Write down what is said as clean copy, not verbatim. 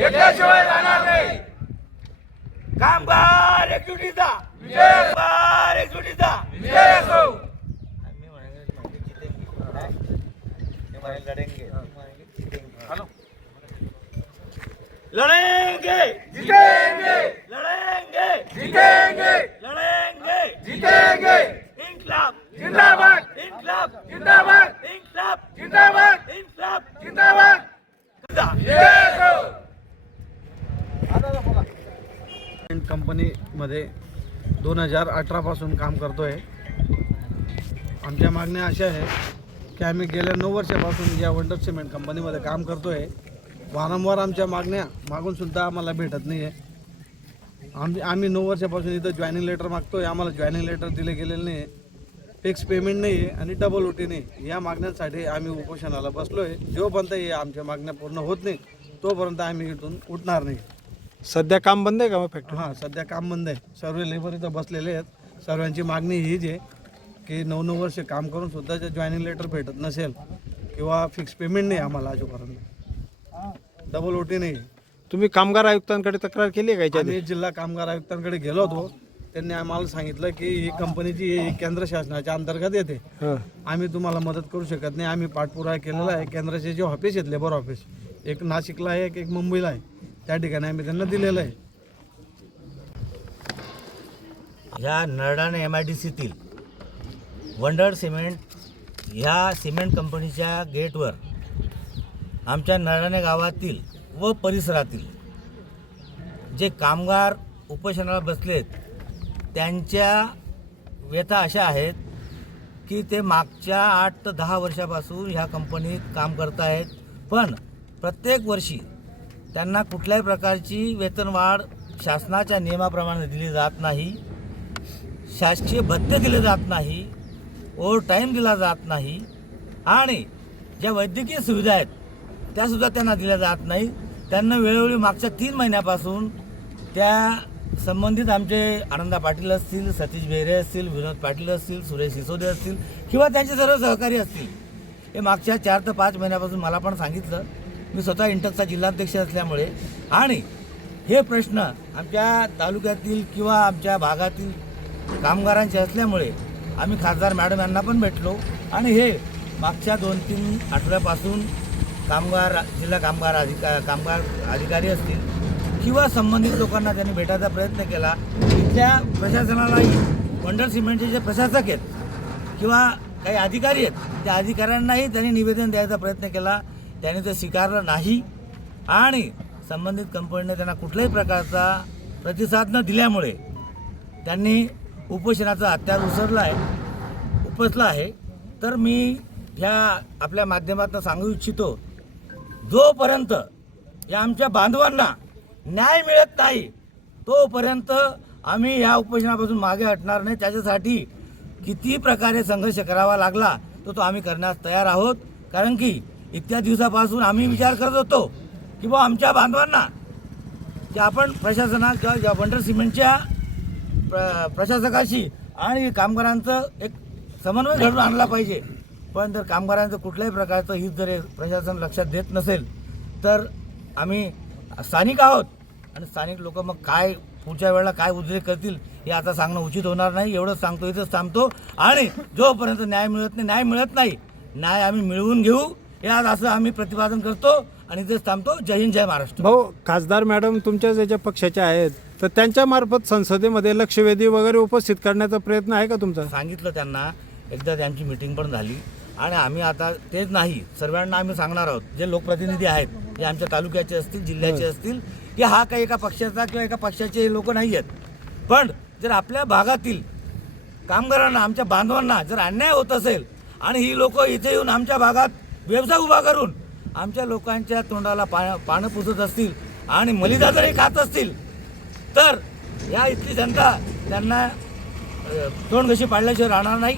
घेतल्याशिवाय राहणार नाही. कामगार एकजुटीचा विजय, कामगार एकजुटीचा विजय असो. लड़ेंगे जीतेंगे, लड़ेंगे जीतेंगे, लड़ेंगे जीतेंगे. इन्कलाब जिंदाबाद, इन्कलाब जिंदाबाद, इन्कलाब जिंदाबाद, इन्कलाब जिंदाबाद. कंपनीमध्ये 2018 पासून काम करतोय. आमच्या मागण्या अशा आहेत की आम्ही गेल्या 9 वर्षापासून या वंडर सिमेंट कंपनीमध्ये काम करतोय. वारंवार आमच्या मागण्या मागून सुद्धा आम्हाला भेटत नाही आहे. आम्ही 9 वर्षापासून इथं जॉईनिंग लेटर मागतोय. आम्हाला जॉईनिंग लेटर दिले गेलेलं नाही आहे, फिक्स पेमेंट नाही आहे आणि डबल ओटी नाही. या मागण्यांसाठी आम्ही उपोषणाला बसलो आहे. जोपर्यंत हे आमच्या मागण्या पूर्ण होत नाही तोपर्यंत आम्ही इथून उठणार नाही. सध्या काम बंद आहे का मग फॅक्टरी? हां, सध्या काम बंद आहे. सर्व लेबर इथं बसलेले आहेत. सर्वांची मागणी हीच आहे की 9 वर्ष काम करून सुद्धा जे जॉईनिंग लेटर भेटत नसेल किंवा फिक्स पेमेंट नाही आम्हाला अजूनपर्यंत, डबल ओटी नाही. तुम्ही कामगार आयुक्तांकडे तक्रार केली आहे का? आम्ही जिल्हा कामगार आयुक्तांकडे गेलो होतो. त्यांनी आम्हाला सांगितलं की ही कंपनीची केंद्र शासनाच्या अंतर्गत येते, आम्ही तुम्हाला मदत करू शकत नाही. आम्ही पाठपुरावा केलेला आहे. केंद्राचे जे ऑफिस आहेत, लेबर ऑफिस, एक नाशिकला आहे, एक मुंबईला आहे, त्या ठिकाणी आम्ही त्यांना दिलेलं आहे. ह्या नरडाणे MIDCतील वंडर सिमेंट ह्या सिमेंट कंपनीच्या गेटवर आमच्या नरडाणे गावातील व परिसरातील जे कामगार उपोषणाला बसलेत त्यांच्या व्यथा अशा आहेत की ते मागच्या 8 ते 10 वर्षापासून ह्या कंपनीत काम करत आहेत, पण प्रत्येक वर्षी त्यांना कुठल्याही प्रकारची वेतनवाढ शासनाच्या नियमाप्रमाणे दिली जात नाही, शासकीय भत्ते दिले जात नाही, ओव्हर टाईम दिला जात नाही आणि ज्या वैद्यकीय सुविधा आहेत त्यासुद्धा त्यांना दिल्या जात नाही. त्यांना वेळोवेळी मागच्या 3 महिन्यापासून त्या संबंधित आमचे आनंदा पाटील असतील, सतीश बेहरे असतील, विनोद पाटील असतील, सुरेश सिसोदे असतील किंवा त्यांचे सर्व सहकारी असतील, हे मागच्या 4 ते 5 महिन्यापासून मला पण सांगितलं. मी स्वतः इंटकचा जिल्हाध्यक्ष असल्यामुळे आणि हे प्रश्न आमच्या तालुक्यातील किंवा आमच्या भागातील कामगारांचे असल्यामुळे आम्ही खासदार मॅडम यांना पण भेटलो आणि हे मागच्या 2-3 आठवड्यापासून जिल्हा कामगार अधिकारी असतील किंवा संबंधित लोकांना त्यांनी भेटायचा प्रयत्न केला. इथल्या प्रशासनालाही वंडर सिमेंटचे जे प्रशासक आहेत किंवा काही अधिकारी आहेत त्या अधिकाऱ्यांनाही त्यांनी निवेदन द्यायचा प्रयत्न केला. त्यांनी ते स्वीकारलं नाही आणि संबंधित कंपनीने त्यांना कुठल्याही प्रकारचा प्रतिसाद न दिल्यामुळे त्यांनी उपोषणाचं हत्यार उपसलं आहे. तर मी ह्या आपल्या माध्यमातून सांगू इच्छितो, जोपर्यंत या आमच्या बांधवांना न्याय मिळत नाही तोपर्यंत आम्ही ह्या उपोषणापासून मागे हटणार नाही. त्याच्यासाठी किती प्रकारे संघर्ष करावा लागला तो आम्ही करण्यास तयार आहोत. कारण की इतक्या दिवसापासून आम्ही विचार करत होतो की बुवा आमच्या बांधवांना की आपण प्रशासनात किंवा वंडर सिमेंटच्या प्रशासकाशी आणि कामगारांचं एक समन्वय घडवून आणला पाहिजे. पण जर कामगारांचं कुठल्याही प्रकारचं हित जर प्रशासन लक्षात देत नसेल तर आम्ही स्थानिक आहोत आणि स्थानिक लोक मग काय पुढच्या वेळेला काय उद्रेक करतील हे आता सांगणं उचित होणार नाही. एवढंच सांगतो, इथंच थांबतो आणि जोपर्यंत न्याय मिळत नाही न्याय आम्ही मिळवून घेऊ हे आज असं आम्ही प्रतिपादन करतो आणि इथेच थांबतो. जय हिंद, जय महाराष्ट्र. भाऊ, खासदार मॅडम तुमच्या ज्या पक्षाच्या आहेत तर त्यांच्या मार्फत संसदेमध्ये लक्षवेधी वगैरे उपस्थित करण्याचा प्रयत्न आहे का तुमचा? सांगितलं त्यांना, एकदा त्यांची मीटिंग पण झाली आणि आम्ही आता तेच नाही सर्वांना आम्ही सांगणार आहोत जे लोकप्रतिनिधी आहेत, जे आमच्या तालुक्याचे असतील, जिल्ह्याचे असतील, की हा काही एका पक्षाचा किंवा एका पक्षाचे लोक नाही आहेत. पण जर आपल्या भागातील कामगारांना, आमच्या बांधवांना जर अन्याय होत असेल आणि ही लोक इथे येऊन आमच्या भागात व्यवसाय उभा करून आमच्या लोकांच्या तोंडाला पानं पुसत असतील आणि मलिदा जरी खात असतील तर या इथली जनता त्यांना तोंड कशी पाडल्याशिवाय राहणार नाही.